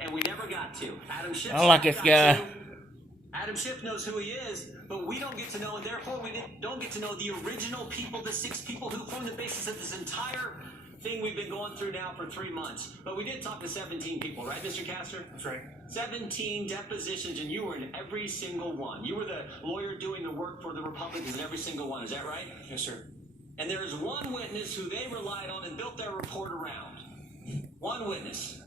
and we never got to. Adam Schiff. I like this guy. Adam Schiff knows who he is, but we don't get to know, and therefore we don't get to know the original people, the 6 people who formed the basis of this entire thing we've been going through now for 3 months. But we did talk to 17 people, right, Mr. Castor? That's right. 17 depositions, and you were in every single one. You were the lawyer doing the work for the Republicans in every single one. Is that right? Yes, sir. And there is one witness who they relied on and built their report around. One witness.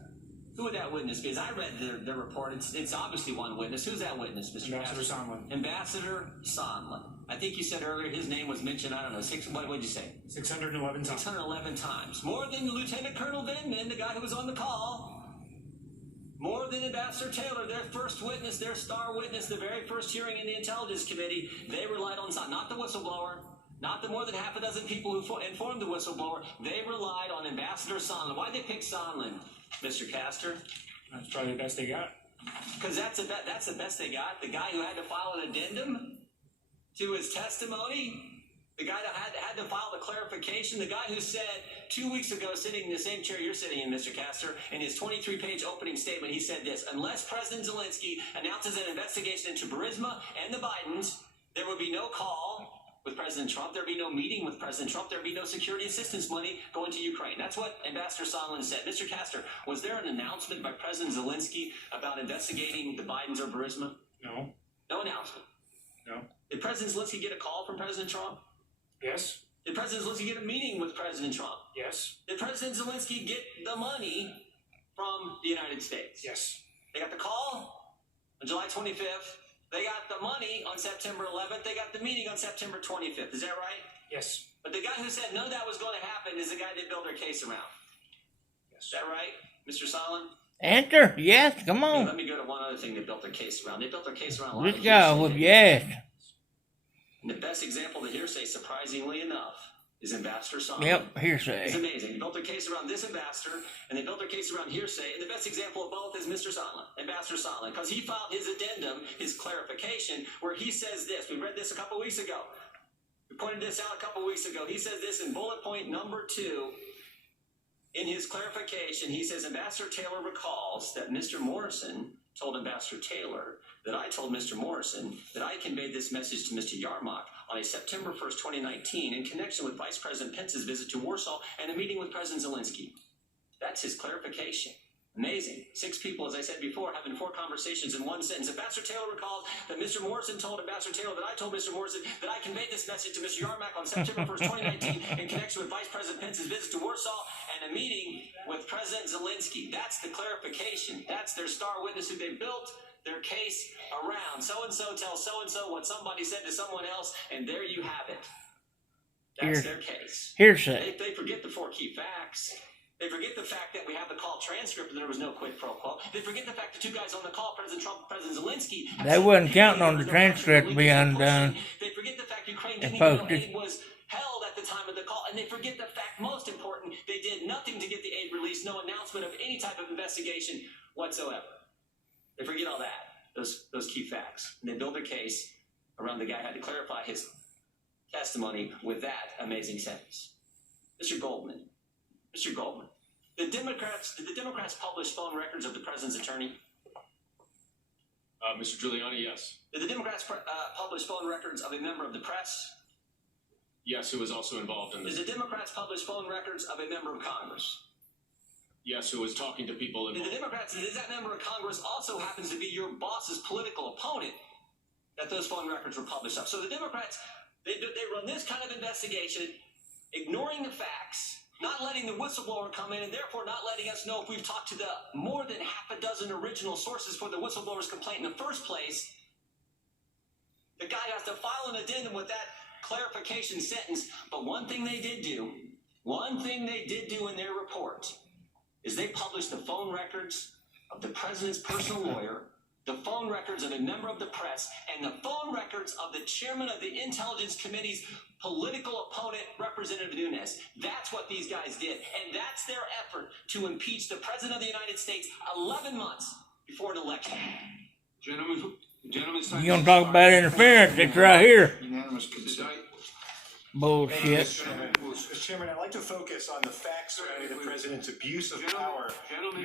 Who would that witness be? As I read their report, it's obviously one witness. Who's that witness, Mr. Ambassador Sondland. Ambassador Sondland. I think you said earlier his name was mentioned, I don't know, what did you say? 611 times. 611 times. More than Lieutenant Colonel Vindman, the guy who was on the call. More than Ambassador Taylor, their first witness, their star witness, the very first hearing in the Intelligence Committee. They relied on Sondland, not the whistleblower, not the more than half a dozen people who informed the whistleblower. They relied on Ambassador Sondland. Why'd they pick Sondland, Mr. Castor? That's probably the best they got. Because that's the best they got. The guy who had to file an addendum to his testimony, the guy that had to file the clarification, the guy who said 2 weeks ago, sitting in the same chair you're sitting in, Mr. Castor, in his 23-page opening statement, he said this: unless President Zelensky announces an investigation into Burisma and the Bidens, there will be no call with President Trump, there'd be no meeting with President Trump, there'd be no security assistance money going to Ukraine. That's what Ambassador Sondland said. Mr. Castor, was there an announcement by President Zelensky about investigating the Bidens or Burisma? No. No announcement? No. Did President Zelensky get a call from President Trump? Yes. Did President Zelensky get a meeting with President Trump? Yes. Did President Zelensky get the money from the United States? Yes. They got the call on July 25th. They got the money on September 11th. They got the meeting on September 25th. Is that right? Yes. But the guy who said none of that was going to happen is the guy they built their case around. Yes. Is that right, Mr. Sondland? Answer, yes, come Okay, on. let me go to one other thing they built their case around. They built their case around a lot This of guy hearsay. with yes. And the best example of the hearsay, surprisingly enough, is Ambassador Sondland. Yep, It's hearsay. amazing. They built their case around this ambassador, and they built their case around hearsay. And the best example of both is Mr. Sondland, Ambassador Sondland, because he filed his addendum, his clarification, where he says this. We read this a couple weeks ago. We pointed this out a couple weeks ago. He says this in bullet point number 2. In his clarification, he says, Ambassador Taylor recalls that Mr. Morrison told Ambassador Taylor that I told Mr. Morrison that I conveyed this message to Mr. Yarmouk on a September 1st, 2019, in connection with Vice President Pence's visit to Warsaw and a meeting with President Zelensky. That's his clarification. Amazing. 6 people, as I said before, having 4 conversations in one sentence. Ambassador Taylor recalled that Mr. Morrison told Ambassador Taylor that I told Mr. Morrison that I conveyed this message to Mr. Yarmouk on September 1st, 2019, in connection with Vice President Pence's visit to Warsaw and a meeting with President Zelensky. That's the clarification. That's their star witness who they built their case around. So-and-so tells so-and-so what somebody said to someone else, and there you have it. That's their case. Hearsay. They forget the 4 key facts. They forget the fact that we have the call transcript and there was no quid pro quo. They forget the fact the 2 guys on the call, President Trump, President Zelensky. They wasn't counting on the transcript being undone. They forget the fact Ukraine didn't even know aid was held at the time of the call. And they forget the fact, most important, they did nothing to get the aid released, no announcement of any type of investigation whatsoever. They forget all that, those key facts. And they build their case around the guy who had to clarify his testimony with that amazing sentence. Mr. Goldman, did the Democrats publish phone records of the president's attorney? Mr. Giuliani, yes. Did the Democrats publish phone records of a member of the press? Yes, who was also involved in this. Did the Democrats publish phone records of a member of Congress? Yes, who was talking to people involved. Did the Democrats, does that member of Congress also happens to be your boss's political opponent that those phone records were published of? So the Democrats, they run this kind of investigation, ignoring the facts, not letting the whistleblower come in, and therefore not letting us know if we've talked to the more than half a dozen original sources for the whistleblower's complaint in the first place. The guy has to file an addendum with that clarification sentence. But one thing they did do in their report is they published the phone records of the president's personal lawyer, the phone records of a member of the press, and the phone records of the chairman of the Intelligence Committee's political opponent, Representative Nunes. That's what these guys did. And that's their effort to impeach the President of the United States 11 months before an election. Gentlemen, You gonna talk about interference? It's right here. unanimous consent. Bullshit. Mr. Chairman, I'd like to focus on the facts surrounding the president's abuse of power. Gentlemen,